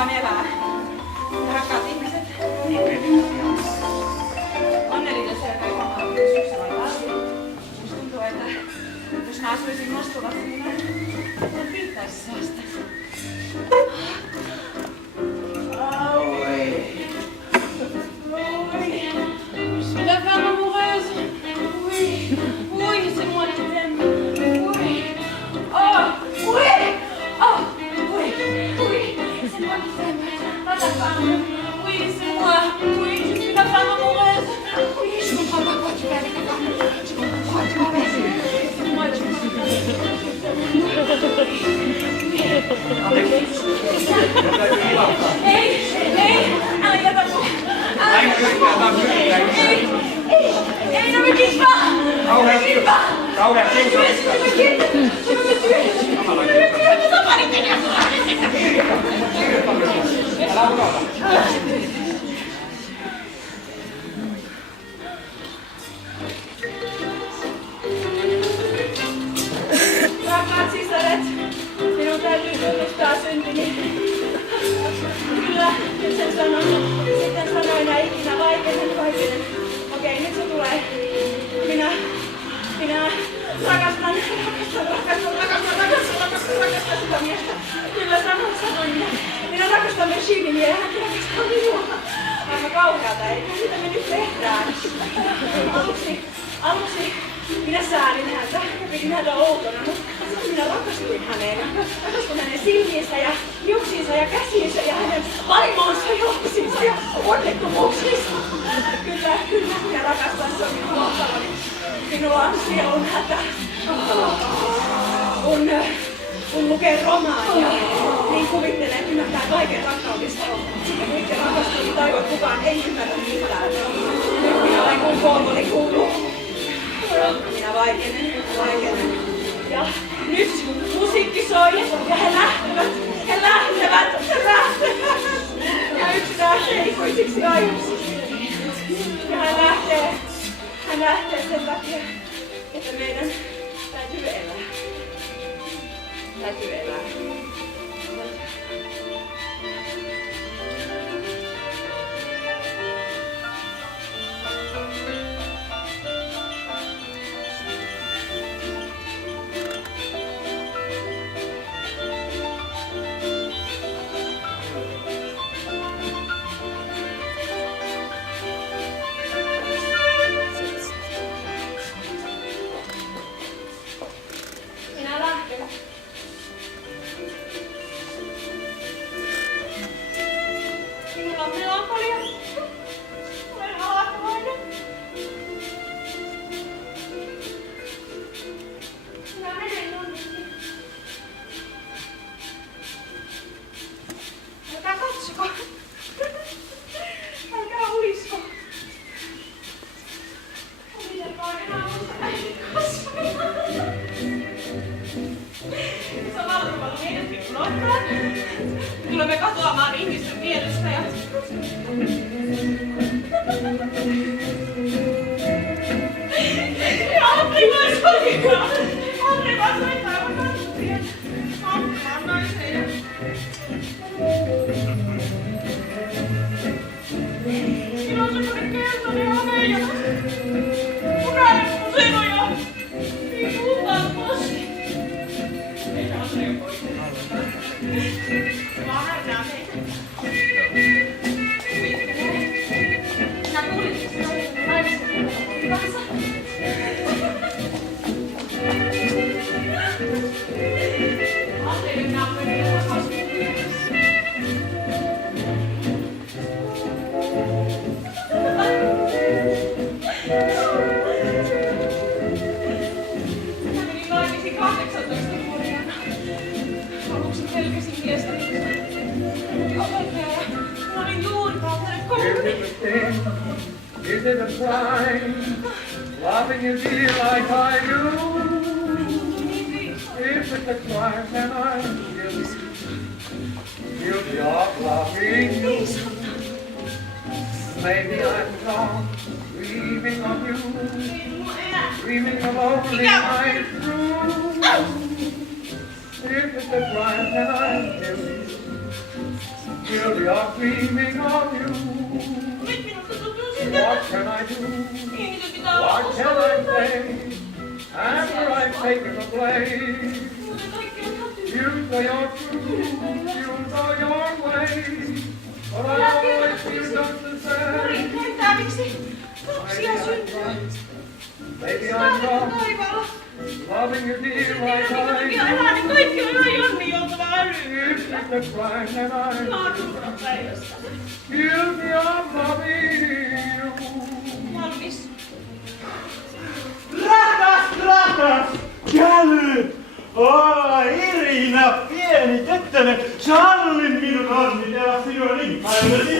rakkaan elää. Ja rakkaat ihmiset. Anneli tosiaan käy huomaan syksyllä paljon. Musta tuntuu, että jos mä asuisin Moskovassa, niin mä en riittäisi sellaista. La femme amoureuse. Oui. Oui, c'est moi qui t'aime. Oui. Oh, oui. Oh, oui. Oui, c'est moi qui t'aime. Ah, la femme. Oui, c'est moi. Oui, je suis la femme amoureuse. Oui, je comprends pas quoi tu fais avec la femme. Je comprends pas, tu vois. C'est moi, tu Ei, non me quitte pas! Ne me quitte pas! Tu me quittes! Tu me tues! Tu t'en pas les Rakkaat sisaret, minun täytyy tunnustaa syntini. Kyllä, nyt sen sanon. Sitten sanoina ikinä vaikeinen. Okei, nyt se tulee. Minä rakastan sitä miestä. Kyllä sanoin. Minä rakastan myös Shinin ja hän rakastaa minua. Aivan kauheata, eikä mitä me nyt tehdään. Aluksi minä säälin häntä ja pidin häntä outona, mutta minä rakastuin häneen. Rakastuin hänen silmiinsä ja hiuksiinsa ja käsiinsä ja hänen vaimoonsa ja lapsiinsa ja onnettomuuksiinsa. Kyllä, minä rakastan, se on minun kohtaloni. Minulla on sielun hätä. Kun lukee romaania, niin kuvittelee, että ymmärtää kaiken rakkaudesta. Ja itse rakastuu, niin taivaan kukaan ei ymmärrä mitään. Nyt minä olen kuin koomoni kuuluu. Minä vaikenen. Ja nyt musiikki soi ja he lähtevät. Ja yksi lähtee ikuisiksi ajuksi. Ja hän lähtee sen takia, että meidän täytyy elää. Tulemme katoamaan ihmisten mielestä ja... Ja Andri myös kotikaan! Andri vaan soittaa aivan katsottiin. Andri on naisen. Minä on semmoinen keltainen ameijana. Punainen musino ja... Niin kultaan posti. Ei se Andri ole koittanut. Vaan härnää meitä. Minä kuulin, että se oli naisen kanssa. Ajattelin, että on mennyt takaisin. Mä menin naimisiin 18-vuotiaana. Aluksi pelkäsin miestäni. Opettaja ja mä olin juuri päättänyt kouluni. Is it a crime? Loving you dear like I do. If it's a crime, then I'm guilty of loving you. Maybe I'm wrong, dreaming of you, dreaming of only my truth. If it's a crime, then I'm guilty just dreaming of you. Nyt minusta tuntuu siltä, What että can I do? niin nyt pitää olla What can I say after I've taken the blame? kaikki on ihan tyhjää. You say you're true, you know your way, but I always feel just the same. Kentää, miksi lapsia syntyy? Maybe I'm Saateko wrong, taivaalla? loving you dear like Minkä takia I elää, niin kaikki on ihan Jonni joutava älyyn. It's the crime that I Naaturan päivästä. guilty of loving you. Valmis. Rakas, käly! Irina, pieni tyttönen, salli minun onnitella sinua nimipäiväsi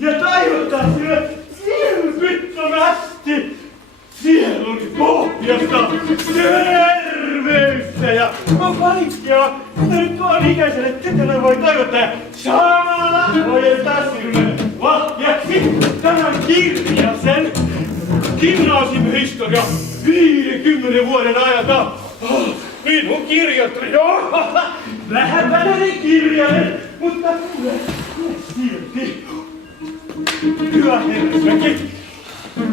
ja toivottaa sinulle vilpittömästi sieluni pohjasta terveyttä ja kaikkea, mitä nyt tuon ikäiselle tytölle voi toivottaa. Ja samalla ojentaa sinulle lahjaksi tämän kirjasen gymnasiumihistoria 50 vuoden ajalta. Minun kirjoittani, joo, vähän väliin kirjainen, mutta kuule silti. Hyvä herrasväki,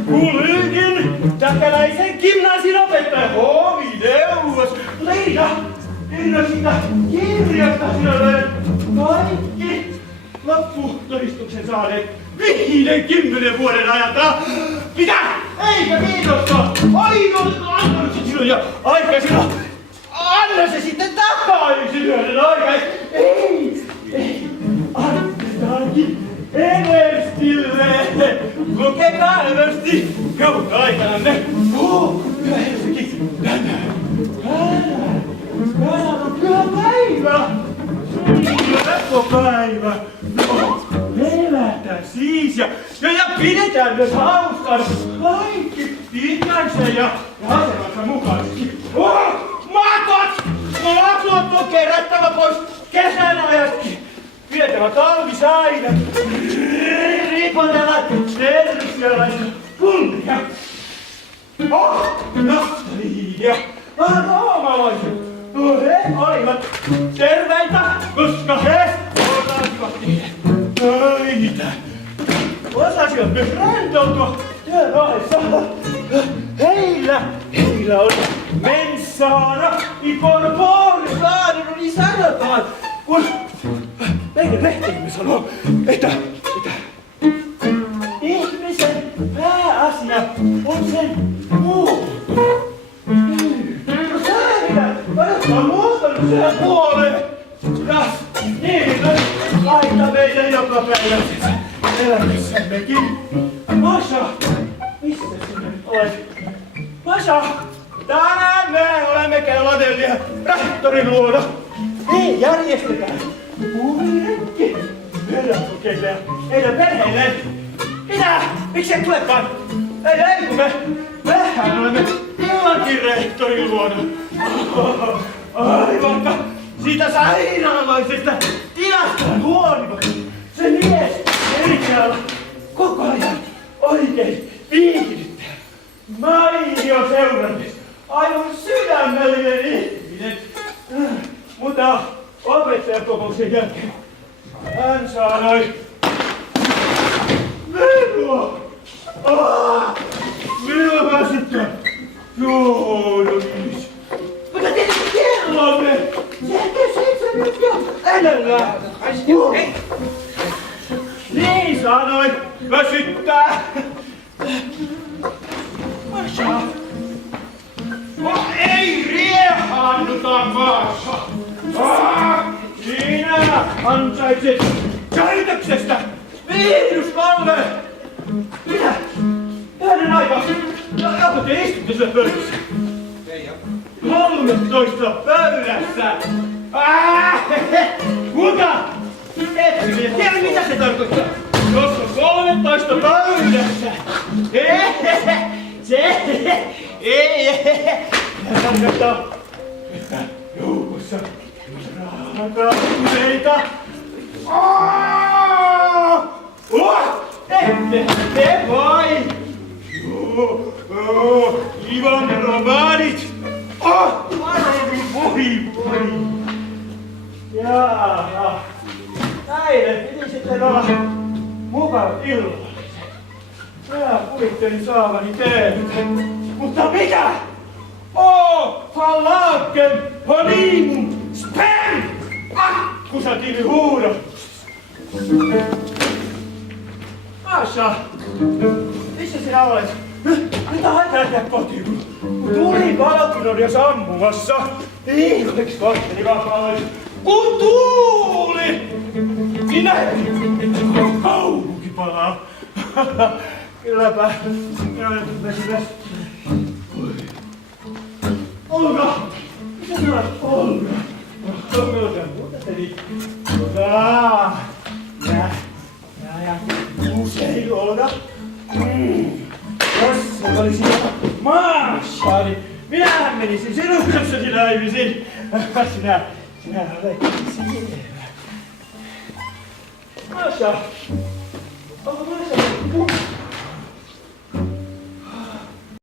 kuulikin täkäläisen gymnasiin opettaja Hovideus. Mutta Irina siitä kirjasta sinulle kaikki lopputodistuksen saaneet 50 vuoden ajalta. Mitä? Eikä kiitosta! Oletko antanut sen sinun ja aikaisena? Anna se sitten takaisin yhden aikaisin! Ei! Annetaankin Everstille! Lukekaa Eversti kautta aikananne! Hyvä Helsinki! Tänään on työpäivä! Leppopäivä! No, levätään siis ja pidetään myös hauskan kaikki ikäisen ja asemansa mukaisesti. Matot on kerättävä pois kesän ajatkin. Vietävä talvisaina. Ripotella terveysjalaisia punnia. Naftaliinia. Roomalaiset. He olivat terveitä, koska he osasivat tehdä töitä. Osasivat myös rentoutua työrauhassa. Heillä on mensana i corpore niin sanotaan, kun meidän rehtorimme sanoo, että ihmisen pääasia on sen muuttunut. No sä mitä, kannattaa muuttanut sen puoleen. Ja niin laita meidän joka päiväisessä elämässämmekin. Masha, missä sinä nyt olet? Masha, tänään me olemme kellotellia rehtorin luona. Niin järjestetään huvilenkki veräkokeille ja heidän perheilleen. Mitä? Miksi et tulekaan? Ei kun mehän olemme illankin rehtorin luona. Ai vaikka siitä sairaalaisesta tilasta huolimatta. Se mies Erikalla koko ajan oikein viihdyttää. Mainio seurannes. Aivan sydämellinen ihminen. Mutta opettajakokouksen jälkeen hän sanoi minua väsyttää. Joo, no niin. Mutta tietysti kellomme. Jääkö 7 jo edellä? Niin sanoin, väsyttää. Masha. Ei riehaannuta, Masha. Sinä ansaitset käytöksestä viihdyskauden. Mitä? Tällainen aika. Joko te istutte siellä pöydässä? Ei ole. 13 pöydässä. Kuka? Et tiedä mitä se tarkoittaa. Jos on 13 pöydässä. Se tarkoittaa, että joukossa raakautuneita. Ette te vai? Ivan romanit. Voi. Jaa. Näille tavoittelin saavani tehty. Mutta mitä? Verlagen honeymoon spam! Accusatiivi huudo. Asha, missä sinä olet? Mitä haetaan kotiin? Kun tulipalotkin on jo sammumassa. Viikoiksi kohteli kappaleet. Kun tuuli! Minä kaupunki palaa. Kylläpä. Olga! Mitä sinä olet Olga? Olga, muuttateli. Olga! Ja. Usein Olga. Jos se olisi maassa, niin minähän menisin sinun kanssasi naimisiin. Sinä olet siellä. Masha! Onko Masha?